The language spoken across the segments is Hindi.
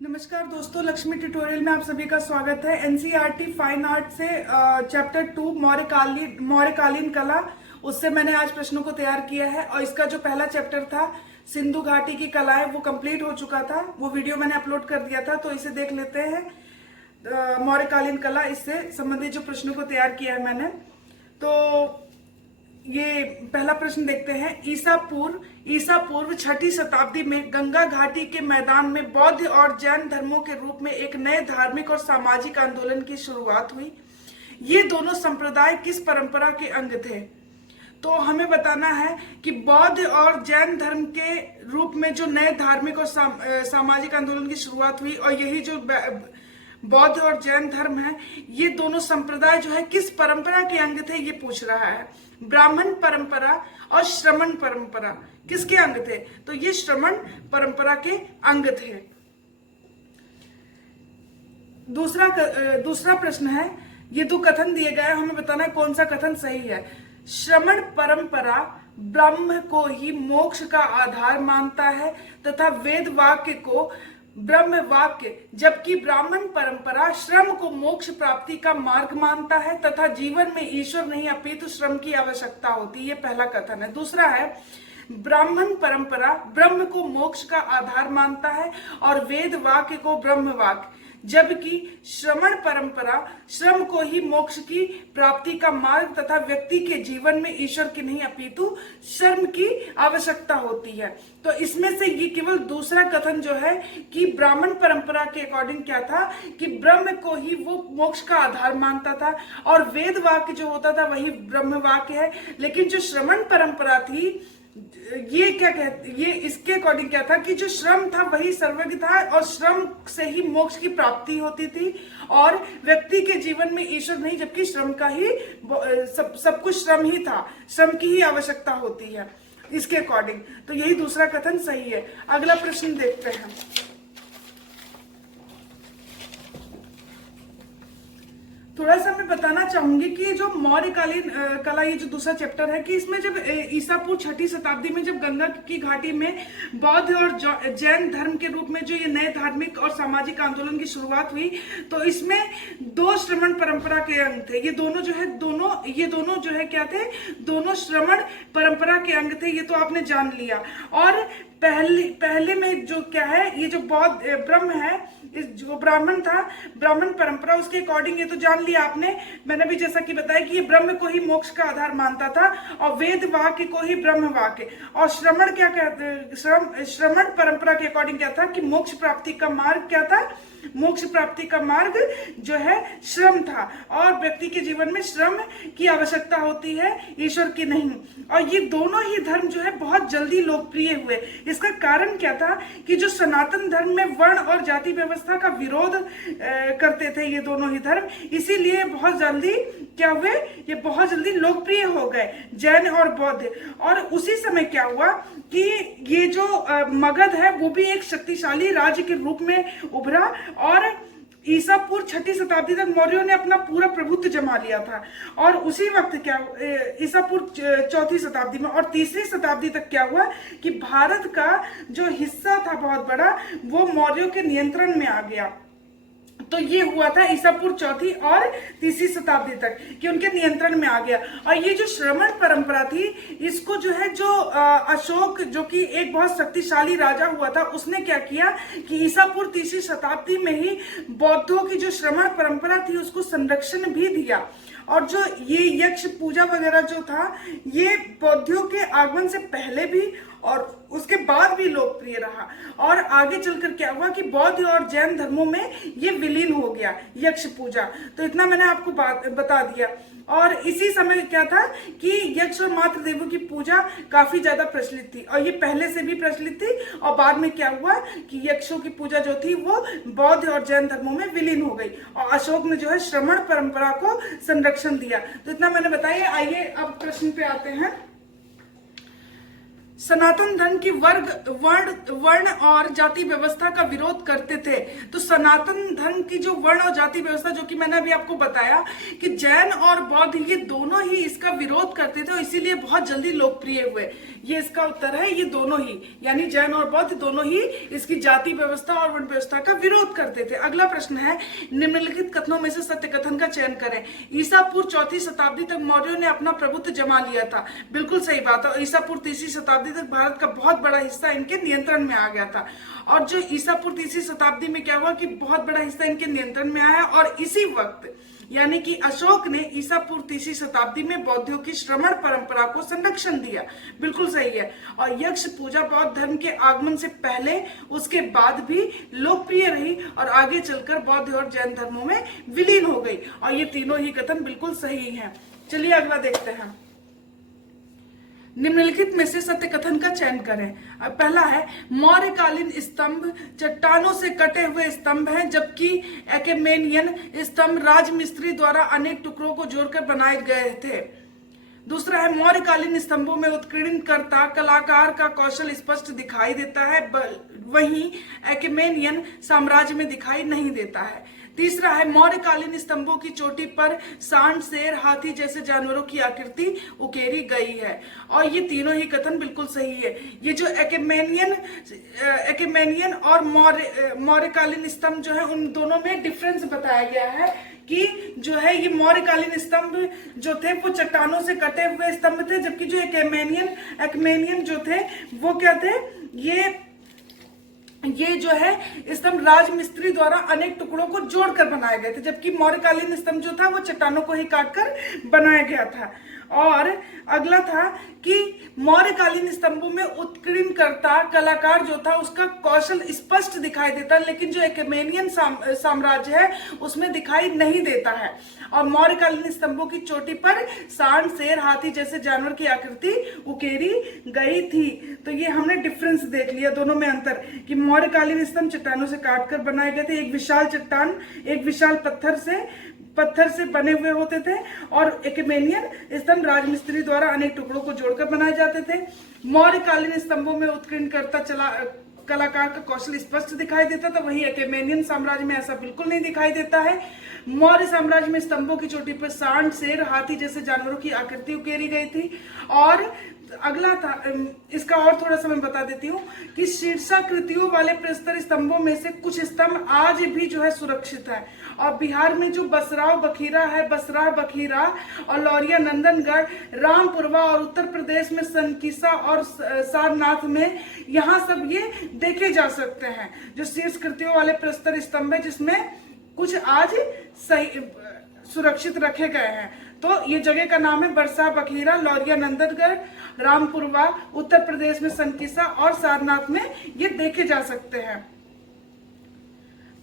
नमस्कार दोस्तों, लक्ष्मी ट्यूटोरियल में आप सभी का स्वागत है। एनसीईआरटी फाइन आर्ट से चैप्टर 2 मौर्यकालीन कला, उससे मैंने आज प्रश्नों को तैयार किया है। और इसका जो पहला चैप्टर था सिंधु घाटी की कलाएं, वो कंप्लीट हो चुका था। वो वीडियो मैंने अपलोड कर दिया था, तो इसे देख लेते हैं। मौर्यकालीन कला, इससे संबंधित जो प्रश्नों को तैयार किया है मैंने, तो ये पहला प्रश्न देखते हैं। ईसा पूर्व 6ठी शताब्दी में गंगा घाटी के मैदान में बौद्ध और जैन धर्मों के रूप में एक नए धार्मिक और सामाजिक आंदोलन की शुरुआत हुई। ये दोनों संप्रदाय किस परंपरा के अंग थे? तो हमें बताना है कि बौद्ध और जैन धर्म के रूप में जो नए धार्मिक और सामाजिक आंदोलन की शुरुआत हुई, और यही जो बौद्ध और जैन धर्म है, ये दोनों संप्रदाय जो है किस परंपरा के अंग थे, ये पूछ रहा है। ब्राह्मण परंपरा और श्रमण परंपरा किसके अंग थे? तो ये श्रमण परंपरा के अंग थे। दूसरा प्रश्न है, ये दो कथन दिए गए, हमें बताना है कौन सा कथन सही है। श्रमण परंपरा ब्रह्म को ही मोक्ष का आधार मानता है तथा वेद वाक्य को ब्रह्म वाक्य, जबकि ब्राह्मण परंपरा श्रम को मोक्ष प्राप्ति का मार्ग मानता है तथा जीवन में ईश्वर नहीं अपितु श्रम की आवश्यकता होती है। ये पहला कथन है। दूसरा है, ब्राह्मण परंपरा ब्रह्म को मोक्ष का आधार मानता है और वेद वाक्य को ब्रह्म वाक्य, जबकि श्रमण परंपरा श्रम को ही मोक्ष की प्राप्ति का मार्ग तथा व्यक्ति के जीवन में ईश्वर की नहीं अपितु श्रम की आवश्यकता होती है। तो इसमें से ये केवल दूसरा कथन जो है कि ब्राह्मण परंपरा के अकॉर्डिंग क्या था कि ब्रह्म को ही वो मोक्ष का आधार मानता था और वेद वाक्य जो होता था वही ब्रह्म वाक्य है। लेकिन जो श्रमण परंपरा थी, ये क्या कहते, ये इसके अकॉर्डिंग क्या था कि जो श्रम था वही सर्वज्ञ था और श्रम से ही मोक्ष की प्राप्ति होती थी और व्यक्ति के जीवन में ईश्वर नहीं, जबकि श्रम का ही सब कुछ श्रम ही था, श्रम की ही आवश्यकता होती है इसके अकॉर्डिंग। तो यही दूसरा कथन सही है। अगला प्रश्न देखते हैं। थोड़ा सा मैं बताना चाहूंगी कि जो मौर्यकालीन कला, ये जो दूसरा चैप्टर है, कि इसमें जब ईसा पूर्व 6ठी शताब्दी में जब गंगा की घाटी में बौद्ध और जैन धर्म के रूप में जो ये नए धार्मिक और सामाजिक आंदोलन की शुरुआत हुई, तो इसमें दो श्रमण परंपरा के अंग थे। ये दोनों जो है क्या थे? दोनों श्रमण परंपरा के अंग थे। ये तो आपने जान लिया। और पहले में जो क्या है, ये जो बौद्ध ब्रह्म है, इस जो ब्राह्मण था, ब्राह्मण परंपरा, उसके अकॉर्डिंग ये तो जान लिया आपने। मैंने भी जैसा कि बताया कि ये ब्रह्म को ही मोक्ष का आधार मानता था और वेद वाक्य को ही ब्रह्म वाक्य। और श्रमण क्या कहते, श्रमण परंपरा के अकॉर्डिंग क्या था कि मोक्ष प्राप्ति का मार्ग क्या था? मोक्ष प्राप्ति का मार्ग जो है श्रम था और व्यक्ति के जीवन में श्रम की आवश्यकता होती है, ईश्वर की नहीं। और ये दोनों ही धर्म जो है बहुत जल्दी लोकप्रिय हुए। इसका कारण क्या था कि जो सनातन धर्म में वर्ण और जाति व्यवस्था का विरोध करते थे ये दोनों ही धर्म, इसीलिए बहुत जल्दी क्या हुए, ये बहुत जल्दी लोकप्रिय हो गए, जैन और बौद्ध। और उसी समय क्या हुआ कि ये जो मगध है वो भी एक शक्तिशाली राज्य के रूप में उभरा और ईसा पूर्व 6ठी शताब्दी तक मौर्यों ने अपना पूरा प्रभुत्व जमा लिया था। और उसी वक्त क्या, ईसा पूर्व 4ठी शताब्दी में और 3री शताब्दी तक क्या हुआ कि भारत का जो हिस्सा था बहुत बड़ा, वो मौर्यों के नियंत्रण में आ गया। तो ये हुआ था ईसा पूर्व 4ठी और 3री शताब्दी तक कि उनके नियंत्रण में आ गया। और ये जो श्रमण परंपरा थी, इसको जो है जो अशोक, जो कि एक बहुत शक्तिशाली राजा हुआ था, उसने क्या किया कि ईसा पूर्व 3री शताब्दी में ही बौद्धों की जो श्रमण परंपरा थी उसको संरक्षण भी दिया। और जो ये यक्ष पूजा वगैरह जो था, ये बौद्धों के आगमन से पहले भी और उसके बाद भी लोकप्रिय रहा। और आगे चलकर क्या हुआ कि बौद्ध और जैन धर्मों में ये विलीन हो गया, यक्ष पूजा। तो इतना मैंने आपको बता दिया। और इसी समय क्या था कि यक्ष और मातृ देवों की पूजा काफी ज्यादा प्रचलित थी, और ये पहले से भी प्रचलित थी। और बाद में क्या हुआ कि यक्षों की पूजा जो थी वो बौद्ध और जैन धर्मों में विलीन हो गई और अशोक ने जो है श्रमण परंपरा को संरक्षण दिया। तो इतना मैंने बताया। आइए अब प्रश्न पे आते हैं। सनातन धर्म की वर्ण और जाति व्यवस्था का विरोध करते थे। तो सनातन धर्म की जो वर्ण और जाति व्यवस्था, जो कि मैंने अभी आपको बताया कि जैन और बौद्ध ये दोनों ही इसका विरोध करते थे और इसीलिए बहुत जल्दी लोकप्रिय हुए। ये इसका उत्तर है, ये दोनों ही, यानी जैन और बौद्ध दोनों ही इसकी जाति व्यवस्था और वर्ण व्यवस्था का विरोध करते थे। अगला प्रश्न है, निम्नलिखित कथनों में से सत्य कथन का चयन करें। ईसा पूर्व 4वीं शताब्दी तक मौर्यों ने अपना प्रभुत्व जमा लिया था। बिल्कुल सही बात है। ईसा पूर्व 3वीं शताब्दी तक भारत का बहुत बड़ा हिस्सा इनके नियंत्रण में आ गया था। और जो ईसा पूर्व 3वीं शताब्दी में क्या हुआ कि बहुत बड़ा हिस्सा इनके नियंत्रण में आया, और इसी वक्त यानी कि अशोक ने ईसा पूर्व 3वीं शताब्दी में बौद्धों की श्रमण परंपरा को संरक्षण दिया। बिल्कुल सही है। और यक्ष पूजा बौद्ध धर्म के आगमन से पहले, उसके बाद भी लोकप्रिय रही और आगे चलकर बौद्ध और जैन धर्मों में विलीन हो गई। और ये तीनों ही कथन बिल्कुल सही हैं। चलिए अगला देखते हैं। निम्नलिखित में से सत्य कथन का चयन करें। अब पहला है, मौर्यकालीन स्तंभ चट्टानों से कटे हुए स्तंभ हैं, जबकि एकेमेनियन स्तंभ राजमिस्त्री द्वारा अनेक टुकड़ों को जोड़कर बनाए गए थे। दूसरा है, मौर्यकालीन स्तंभों में उत्कीर्णकर्ता कलाकार का कौशल स्पष्ट दिखाई देता है, वहीं एकेमेनियन साम्राज्य में दिखाई नहीं देता है। तीसरा है, मौर्यकालीन स्तंभों की चोटी पर सांड, शेर, हाथी जैसे जानवरों की आकृति उकेरी गई है। और ये तीनों ही कथन बिल्कुल सही है। ये जो एकेमेनियन और मौर्यकालीन स्तंभ जो है, उन दोनों में डिफरेंस बताया गया है कि जो है ये मौर्यकालीन स्तंभ जो थे वो चट्टानों से कटे हुए स्तंभ थे, जबकि जो एकेमेनियन जो थे वो क्या थे, ये जो है स्तंभ राजमिस्त्री द्वारा अनेक टुकड़ों को जोड़कर बनाए गए थे, जबकि मौर्यकालीन स्तंभ जो था वो चट्टानों को ही काटकर बनाया गया था। और अगला था कि मौर्यकालीन स्तंभों में उत्कीर्णकर्ता कलाकार जो था उसका कौशल स्पष्ट दिखाई देता, लेकिन जो एकेमेनियन साम्राज्य है उसमें दिखाई नहीं देता है। और मौर्यकालीन स्तंभों की चोटी पर सांड, शेर, हाथी जैसे जानवर की आकृति उकेरी गई थी। तो ये हमने डिफरेंस देख लिया दोनों में अंतर, कि मौर्यकालीन स्तंभ चट्टानों से काटकर बनाए गए थे। एक विशाल चट्टान, एक विशाल पत्थर से बने हुए होते थे, और एकेमेनियन स्तंभ राजमिस्त्री द्वारा अनेक टुकड़ों को जोड़कर बनाए जाते थे। मौर्यकालीन स्तंभों में उत्कीर्णकर्ता कलाकार का कौशल स्पष्ट दिखाई देता था, वहीं एकेमेनियन साम्राज्य में ऐसा बिल्कुल नहीं दिखाई देता है। मौर्य साम्राज्य में स्तंभों की चोटी पर सांड, शेर, हाथी जैसे जानवरों की आकृति उकेरी गई थी। और अगला था, इसका और थोड़ा सा मैं बता देती हूँ कि शीर्षाकृतियों वाले प्रस्तर स्तंभों में से कुछ स्तंभ आज भी जो है सुरक्षित है। और बिहार में जो बसराव बखीरा और लौरिया नंदनगढ़, रामपुरवा, और उत्तर प्रदेश में सनकीसा और सारनाथ में यहाँ सब ये देखे जा सकते हैं, जो शीर्षकृतियों वाले प्रस्तर स्तंभ है, जिसमें कुछ आज सही सुरक्षित रखे गए हैं। तो ये जगह का नाम है बरसा बखीरा, लौरिया नंदनगढ़, रामपुरवा, उत्तर प्रदेश में सनकीसा और सारनाथ में ये देखे जा सकते हैं।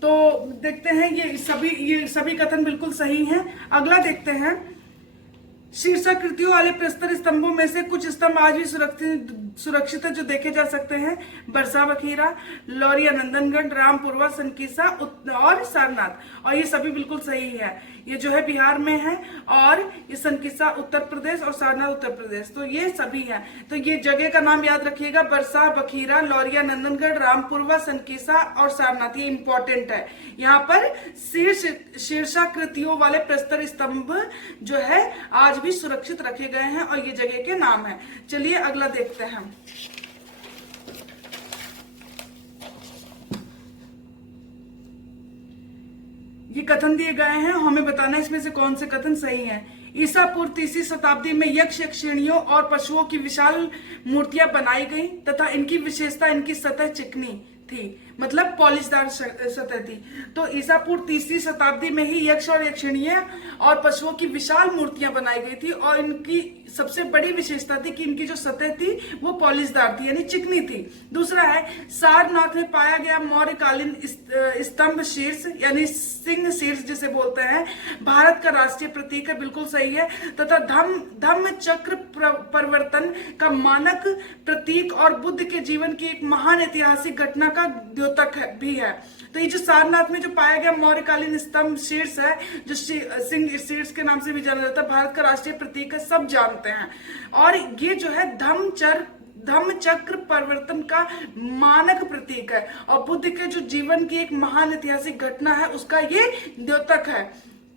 तो देखते हैं, ये सभी कथन बिल्कुल सही हैं। अगला देखते हैं, शीर्षाकृतियों वाले प्रस्तर स्तंभों में से कुछ स्तंभ आज भी सुरक्षित है, जो देखे जा सकते हैं। बरसा बखीरा, लौरिया नंदनगढ़, रामपुरवा, सनकीसा और सारनाथ। और ये सभी बिल्कुल सही है। ये जो है बिहार में है, और ये सनकीसा उत्तर प्रदेश और सारनाथ उत्तर प्रदेश। तो ये सभी हैं। तो ये जगह का नाम याद रखिएगा, बरसा बखीरा, लौरिया नंदनगढ़, रामपुरवा, सनकीसा और सारनाथ। ये इंपॉर्टेंट है। यहाँ पर शीर्षाकृतियों वाले प्रस्तर स्तंभ जो है आज भी सुरक्षित रखे गए हैं, और ये जगह के नाम है। चलिए अगला देखते हैं। ये कथन दिए गए हैं, हमें बताना है इसमें से कौन से कथन सही हैं। ईसा पूर्व 3वीं शताब्दी में यक्ष, यक्षिणियों और पशुओं की विशाल मूर्तियां बनाई गई तथा इनकी विशेषता इनकी सतह चिकनी थी, मतलब पॉलिशदार सतह थी। तो ईसा पूर्व 3वीं शताब्दी में ही यक्ष और यक्षिणियां और पशुओं की विशाल मूर्तियां बनाई गई थी, और इनकी सबसे बड़ी विशेषता थी कि इनकी जो सतह थी वो पॉलिशदार थी, यानी चिकनी थी। दूसरा है, सारनाथ में पाया गया मौर्यकालीन स्तंभ शीर्ष, यानी सिंह शीर्ष जिसे बोलते हैं, भारत का राष्ट्रीय प्रतीक है। बिल्कुल सही है। तथा धम्म चक्र परिवर्तन का मानक प्रतीक और बुद्ध के जीवन की एक महान ऐतिहासिक घटना का द्योतक भी है। तो ये जो सारनाथ में जो पाया गया मौर्यकालीन स्तंभ शीर्ष है, जो सिंह शीर्ष के नाम से भी जाना जाता है, भारत का राष्ट्रीय प्रतीक है, सब जानते हैं। और ये जो है धम्म चक्र परिवर्तन का मानक प्रतीक है और बुद्ध के जो जीवन की एक महान ऐतिहासिक घटना है उसका ये द्योतक है।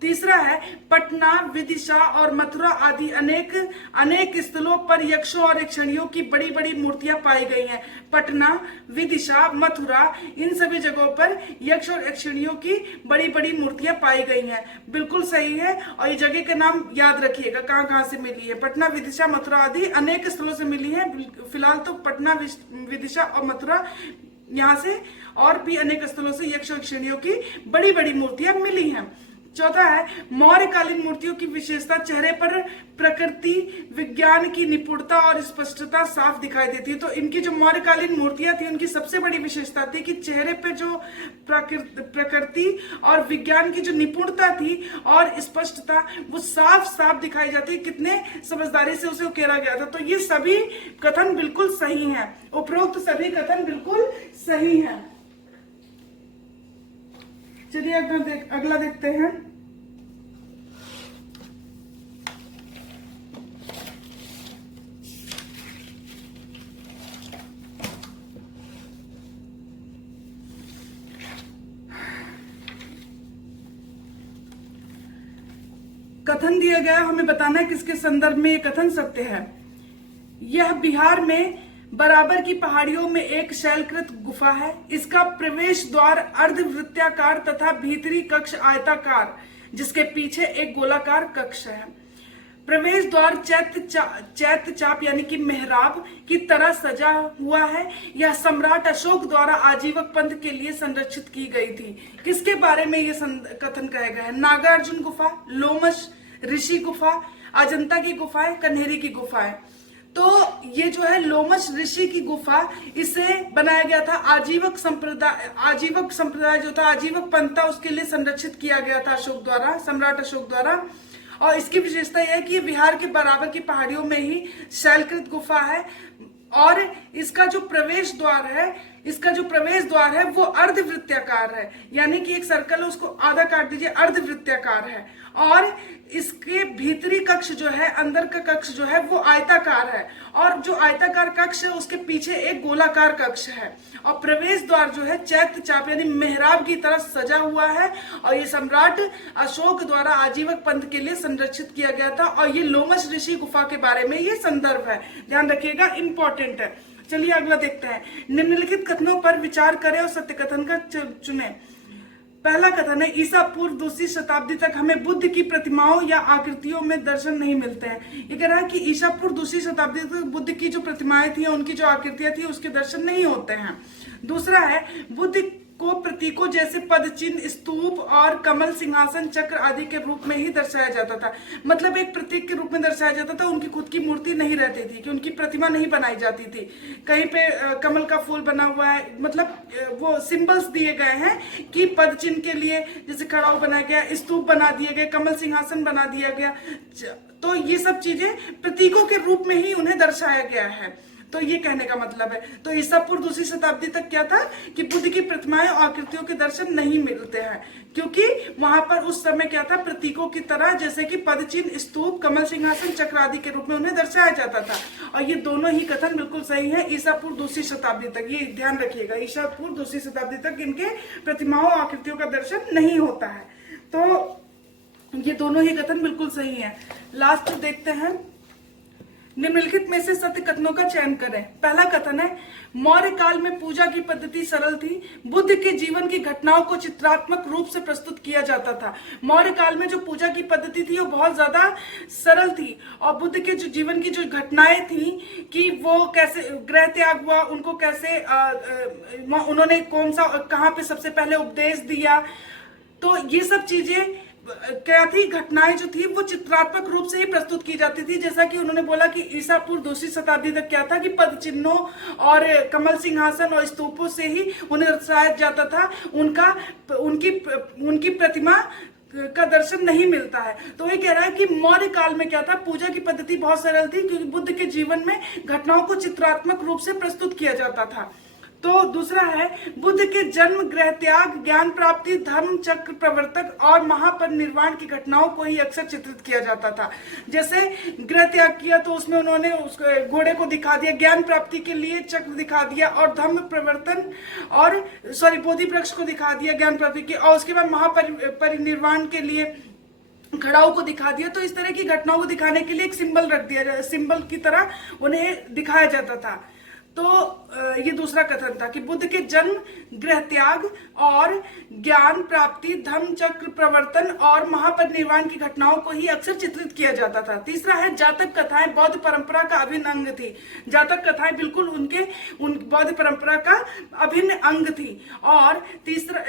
तीसरा है पटना, विदिशा और मथुरा आदि अनेक स्थलों पर यक्षों और यक्षिणियों की बड़ी बड़ी मूर्तियां पाई गई हैं। पटना, विदिशा, मथुरा, इन सभी जगहों पर यक्ष और यक्षिणियों की बड़ी बड़ी मूर्तियां पाई गई हैं। बिल्कुल सही है और ये जगह के नाम याद रखिएगा कहाँ कहाँ से मिली है। पटना, विदिशा, मथुरा आदि अनेक स्थलों से मिली है। फिलहाल तो पटना, विदिशा और मथुरा यहाँ से और भी अनेक स्थलों से यक्ष और यक्षिणियों की बड़ी बड़ी मूर्तियां मिली हैं। चौथा है मौर्यकालीन मूर्तियों की विशेषता, चेहरे पर प्रकृति विज्ञान की निपुणता और स्पष्टता साफ दिखाई देती है। तो इनकी जो मौर्यकालीन मूर्तियां थी उनकी सबसे बड़ी विशेषता थी कि चेहरे पे जो प्रकृति और विज्ञान की जो निपुणता थी और स्पष्टता वो साफ साफ दिखाई जाती है। कितने समझदारी से उसे उकेरा गया था। तो ये सभी कथन बिल्कुल सही हैं, उपरोक्त सभी कथन बिल्कुल सही हैं। चलिए अगला देखते हैं। कथन दिया गया, हमें बताना है किसके संदर्भ में ये कथन सत्य है। यह बिहार में बराबर की पहाड़ियों में एक शैलकृत गुफा है। इसका प्रवेश द्वार अर्धवृत्ताकार तथा भीतरी कक्ष आयताकार, जिसके पीछे एक गोलाकार कक्ष है। प्रवेश द्वार चैत्य चाप यानी कि मेहराब की तरह सजा हुआ है। यह सम्राट अशोक द्वारा आजीवक पंथ के लिए संरक्षित की गई थी। किसके बारे में ये कथन कहा गया है? नागार्जुन गुफा, लोमश ऋषि गुफा, अजंता की गुफाएं, कन्हेरी की गुफाएं। तो ये जो है लोमश ऋषि की गुफा, इसे बनाया गया था आजीवक संप्रदाय जो था, आजीवक पंथ था, उसके लिए संरक्षित किया गया था अशोक द्वारा, सम्राट अशोक द्वारा। और इसकी विशेषता यह है कि बिहार के बराबर की पहाड़ियों में ही शैलकृत गुफा है और इसका जो प्रवेश द्वार है वो अर्धवृत्ताकार है, यानी कि एक सर्कल है उसको आधा काट दीजिए, अर्धवृत्ताकार है। और इसके भीतरी कक्ष जो है, अंदर का कक्ष जो है वो आयताकार है और जो आयताकार कक्ष है उसके पीछे एक गोलाकार कक्ष है। और प्रवेश द्वार जो है चैत्य चाप यानी मेहराब की तरह सजा हुआ है और ये सम्राट अशोक द्वारा आजीवक पंथ के लिए संरक्षित किया गया था। और ये लोमश ऋषि गुफा के बारे में ये संदर्भ है, ध्यान रखिएगा, इंपॉर्टेंट है। चलिए अगला देखते हैं। निम्नलिखित कथनों पर विचार करें और सत्य कथन का चुनें। पहला कथन है ईसा पूर्व 2वीं शताब्दी तक हमें बुद्ध की प्रतिमाओं या आकृतियों में दर्शन नहीं मिलते हैं। ये कह रहा है कि ईसा पूर्व 2वीं शताब्दी तक बुद्ध की जो प्रतिमाएं थी, उनकी जो आकृतियां थी, उसके दर्शन नहीं होते हैं। दूसरा है बुद्ध को प्रतीकों जैसे पद चिन्ह, स्तूप और कमल, सिंहासन, चक्र आदि के रूप में ही दर्शाया जाता था। मतलब एक प्रतीक के रूप में दर्शाया जाता था, उनकी खुद की मूर्ति नहीं रहती थी, कि उनकी प्रतिमा नहीं बनाई जाती थी। कहीं पे कमल का फूल बना हुआ है, मतलब वो सिंबल्स दिए गए हैं कि पद चिन्ह के लिए जैसे खड़ाऊ बनाया गया, स्तूप बना दिए गए, कमल सिंहासन बना दिया गया। तो ये सब चीजें प्रतीकों के रूप में ही उन्हें दर्शाया गया है। तो ये कहने का मतलब है। तो ईसा पूर्व 2वीं शताब्दी तक क्या था कि बुद्ध की प्रतिमाएं और आकृतियों के दर्शन नहीं मिलते हैं, क्योंकि वहां पर उस समय क्या था, प्रतीकों की तरह जैसे कि पदचिन्ह, स्तूप, कमल सिंहासन, चक्र आदि के रूप में उन्हें दर्शाया जाता था। और ये दोनों ही कथन बिल्कुल सही है ईसा पूर्व 2वीं शताब्दी तक। ये ध्यान रखिएगा, ईसा पूर्व 2वीं शताब्दी तक इनके प्रतिमाओं और आकृतियों का दर्शन नहीं होता है। तो ये दोनों ही कथन बिल्कुल सही है। लास्ट देखते हैं। निम्नलिखित में से सत्य कथनों का चयन करें। पहला कथन है मौर्य काल में पूजा की पद्धति सरल थी। बुद्ध के जीवन की घटनाओं को चित्रात्मक रूप से प्रस्तुत किया जाता था। मौर्य काल में जो पूजा की पद्धति थी वो बहुत ज्यादा सरल थी और बुद्ध के जो जीवन की जो घटनाएं थी कि वो कैसे गृह त्याग हुआ, उनको कैसे उन्होंने कौन सा कहाँ पे सबसे पहले उपदेश दिया, तो ये सब चीजें क्या थी, घटनाएं जो थी वो चित्रात्मक रूप से ही प्रस्तुत की जाती थी। जैसा कि उन्होंने बोला कि ईसा पूर्व 2वीं शताब्दी तक क्या था कि पद चिन्हों और कमल सिंहासन और स्तूपों से ही उन्हें दर्शाया जाता था, उनकी प्रतिमा का दर्शन नहीं मिलता है। तो ये कह रहा है कि मौर्य काल में क्या था, पूजा की पद्धति बहुत सरल थी क्योंकि बुद्ध के जीवन में घटनाओं को चित्रात्मक रूप से प्रस्तुत किया जाता था। तो दूसरा है बुद्ध के जन्म, गृह त्याग, ज्ञान प्राप्ति, धर्म चक्र प्रवर्तक और महापरिनिर्वाण की घटनाओं को ही अक्सर चित्रित किया जाता था। जैसे गृह त्याग किया तो उसमें उन्होंने उस घोड़े को दिखा दिया, ज्ञान प्राप्ति के लिए चक्र दिखा दिया, और धर्म प्रवर्तन और बोधि वृक्ष को दिखा दिया ज्ञान प्राप्ति की, और उसके बाद महापरिनिर्वाण के लिए खड़ाऊ को दिखा दिया। तो इस तरह की घटनाओं को दिखाने के लिए एक सिंबल रख दिया, सिंबल की तरह उन्हें दिखाया जाता था। तो ये दूसरा कथन था कि बुद्ध के जन्म, गृह त्याग और ज्ञान प्राप्ति, धर्म चक्र प्रवर्तन और महापरिनिर्वाण की घटनाओं को ही अक्सर चित्रित किया जाता था। तीसरा है जातक कथाएं बौद्ध परंपरा का अभिन्न अंग थी। जातक कथाएं बिल्कुल उन बौद्ध परंपरा का अभिन्न अंग थी। और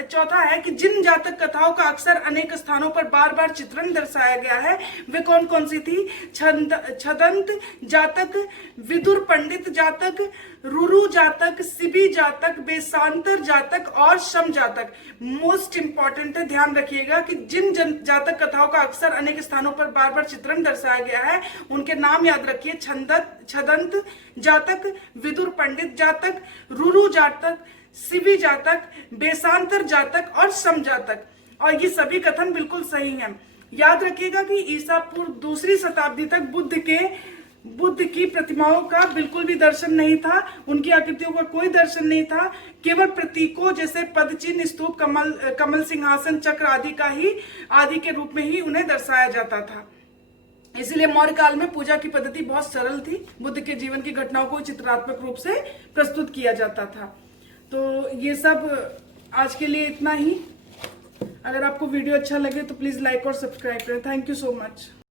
चौथा है कि जिन जातक कथाओं का अक्सर अनेक स्थानों पर बार बार चित्रण दर्शाया गया है वे कौन कौन सी थी? छदंत जातक, विदुर पंडित जातक, रुरु जातक, सिबी जातक, बेसांतर जातक और शम जातक। मोस्ट इंपॉर्टेंट है, ध्यान रखिएगा कि जिन जातक कथाओं का अक्सर अनेक स्थानों पर बार बार चित्रण दर्शाया गया है उनके नाम याद रखिए। छदंत जातक, विदुर पंडित जातक, रुरु जातक, सिबी जातक, बेसांतर जातक और शम जातक। और ये सभी कथन बिल्कुल सही हैं। याद रखिएगा कि ईसा पूर्व 2री शताब्दी तक बुद्ध की प्रतिमाओं का बिल्कुल भी दर्शन नहीं था, उनकी आकृतियों का कोई दर्शन नहीं था। केवल प्रतीकों जैसे पदचिन्ह, स्तूप, कमल, सिंहासन, चक्र आदि के रूप में ही उन्हें दर्शाया जाता था। इसलिए मौर्य काल में पूजा की पद्धति बहुत सरल थी। बुद्ध के जीवन की घटनाओं को चित्रात्मक रूप से प्रस्तुत किया जाता था। तो ये सब आज के लिए इतना ही। अगर आपको वीडियो अच्छा लगे तो प्लीज लाइक और सब्सक्राइब करें। Thank you so much.